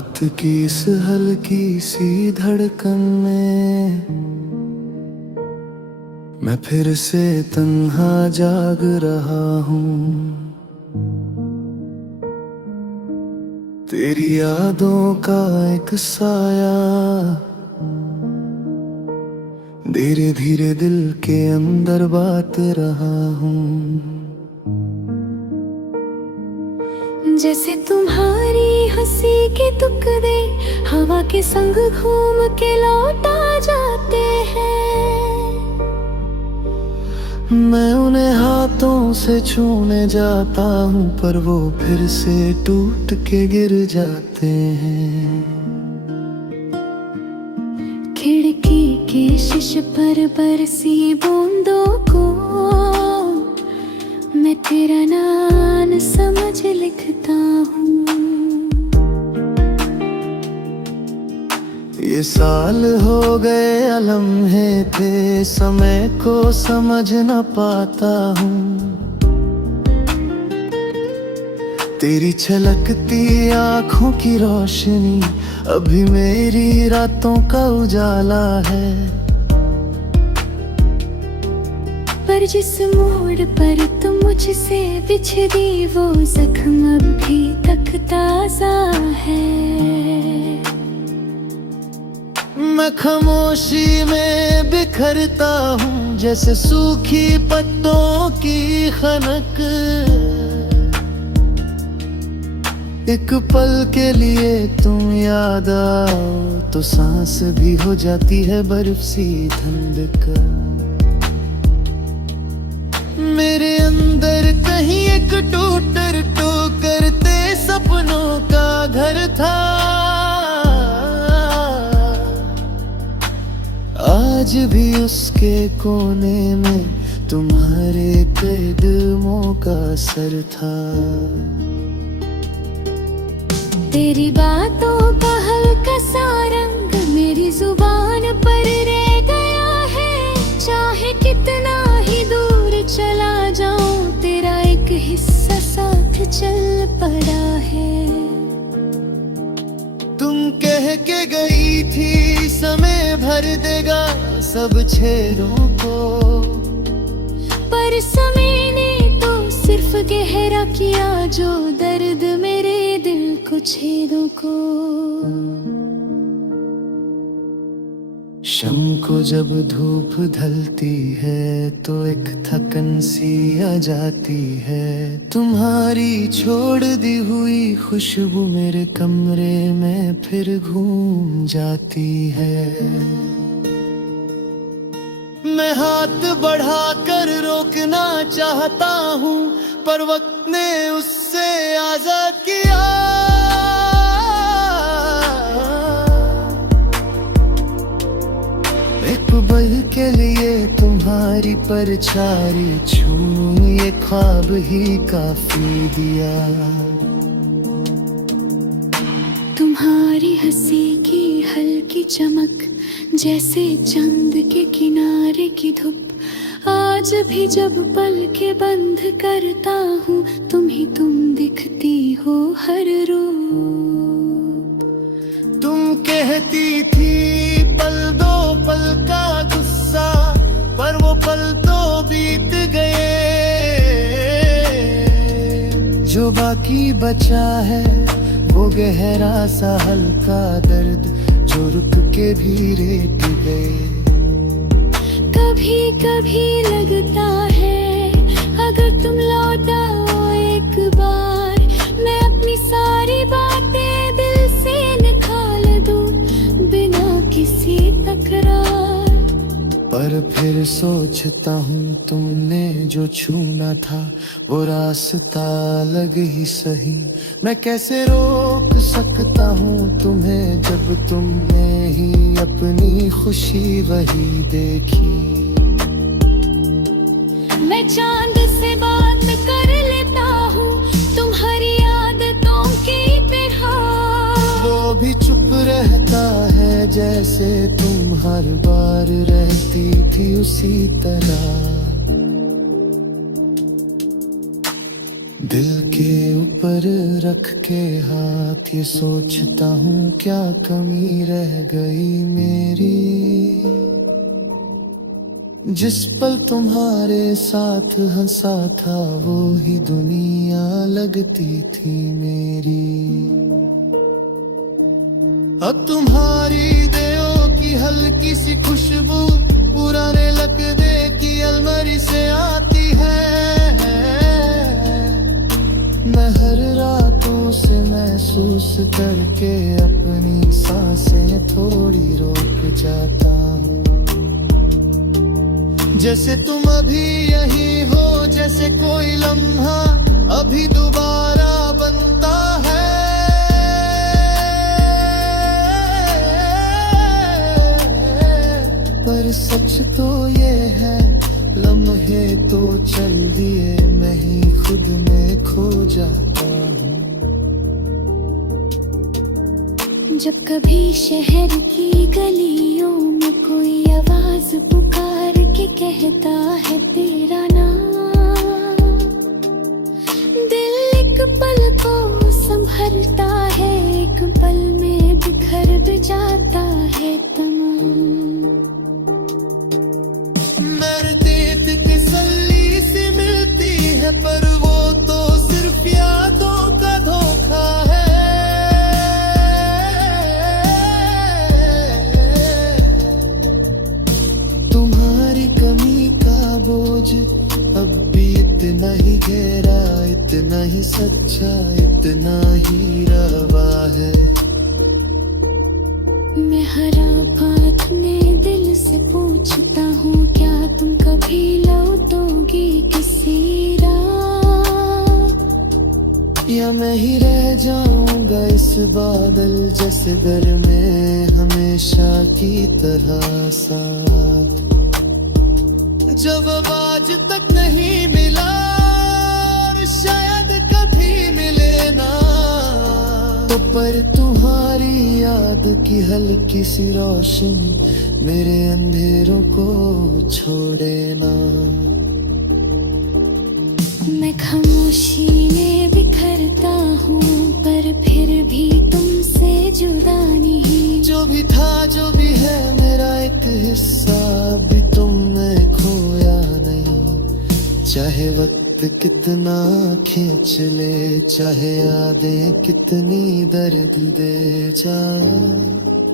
रात की इस हल्की सी धड़कन में मैं फिर से तन्हा जाग रहा हूँ। तेरी यादों का एक साया धीरे धीरे दिल के अंदर बात रहा हूँ। जैसे तुम्हारी हंसी के टुकड़े हवा के संग घूम के लौटा जाते हैं। मैं उन्हें हाथों से छूने जाता हूँ पर वो फिर से टूट के गिर जाते हैं। खिड़की के शीश पर बरसी बूंदों को मैं तेरा नाम समझ लिखता हूँ। ये साल हो गए लम्हे थे समय को समझ न पाता हूँ। तेरी छलकती आँखों की रोशनी अभी मेरी रातों का उजाला है। पर जिस मोड़ पर तुम मुझसे बिछड़ी वो जख्म अभी तक ताजा है। मैं खामोशी में बिखरता हूँ जैसे सूखी पत्तों की खनक। एक पल के लिए तुम याद आओ तो सांस भी हो जाती है बर्फ सी ठंडक। मेरे अंदर कहीं एक टूटर करते सपनों का घर था। आज भी उसके कोने में तुम्हारे कदमों का असर था। तेरी बातों का हल्का सा रंग मेरी जुबान पर रह गया है। चाहे कितना ही दूर चला जाऊं तेरा एक हिस्सा साथ चल पड़ा है। तुम कह के गई थी समय भर देगा सब छेदों को, पर समय ने तो सिर्फ गहरा किया जो दर्द मेरे दिल को छेदों को। शाम को जब धूप ढलती है तो एक थकन सी आ जाती है। तुम्हारी छोड़ दी हुई खुशबू मेरे कमरे में फिर घूम जाती है। मैं हाथ बढ़ाकर रोकना चाहता हूँ पर वक्त ने उससे आजाद किया। एक पल के लिए तुम्हारी परछाई छूं ये ख्वाब ही काफी दिया। तुम्हारी हंसी की हल्की चमक जैसे चांद के किनारे की धूप। आज भी जब पल के बंद करता हूँ तुम ही तुम दिखती हो हर रूप। तुम कहती थी पल दो पल का गुस्सा पर वो पल तो बीत गए। जो बाकी बचा है वो गहरा सा हल्का दर्द जो रुक के भी रेट गए। कभी कभी लगता है अगर तुम लौट आओ एक बार मैं अपनी सारी बातें दिल से निकाल दूं बिना किसी तकरार। पर फिर सोचता हूँ तुमने जो छूना था वो रास्ता अलग ही सही। मैं कैसे रोक सकता हूँ तुम्हें जब तुमने ही अपनी खुशी वही देखी। मैं चांद से बात कर लेता हूँ तुम्हारी आदतों की तरह। वो भी चुप रहता है जैसे तुम हर बार रहती थी उसी तरह। दिल के पर रख के हाथ ये सोचता हूँ क्या कमी रह गई मेरी। जिस पल तुम्हारे साथ हंसा था वो ही दुनिया लगती थी मेरी। अब तुम्हारी देओ की हल्की सी खुशबू पुराने लकदे की अलमारी से आती है। मैं हर रातों से महसूस करके अपनी सांसें थोड़ी रोक जाता हूँ। जैसे तुम अभी यही हो, जैसे कोई लम्हा अभी दोबारा बनता है। पर सच तो ये है लम्हे तो चल दिए, मैं ही खुद में खो जाता हूँ। जब कभी शहर की गलियों में कोई आवाज पुकार के कहता है तेरा नाम, दिल एक पल को संभरता है, एक पल में बिखर भी जाता है तमाम। तसल्ली सी मिलती है पर वो तो सिर्फ यादों का धोखा है। तुम्हारी कमी का बोझ अब भी इतना ही गहरा, इतना ही सच्चा, इतना ही रवा है। मैं हरा बात में दिल से पूछता हूँ क्या तुम कभी लौटोगी किसी रात, या मैं ही रह जाऊंगा इस बादल जैसे घर में हमेशा की तरह साथ। जब आज तक नहीं मिला और शायद कभी मिले ना, तो पर तुम्हारी याद की हल्की सी रोशनी मेरे अंधेरों को छोड़े ना। मैं खामोशी में बिखरता हूँ पर फिर भी तुमसे जुदा नहीं। जो भी था जो भी है मेरा एक हिस्सा भी तुम में खोया नहीं। चाहे वक्त कितना खींच ले, चाहे यादें कितनी दर्द दे जाए।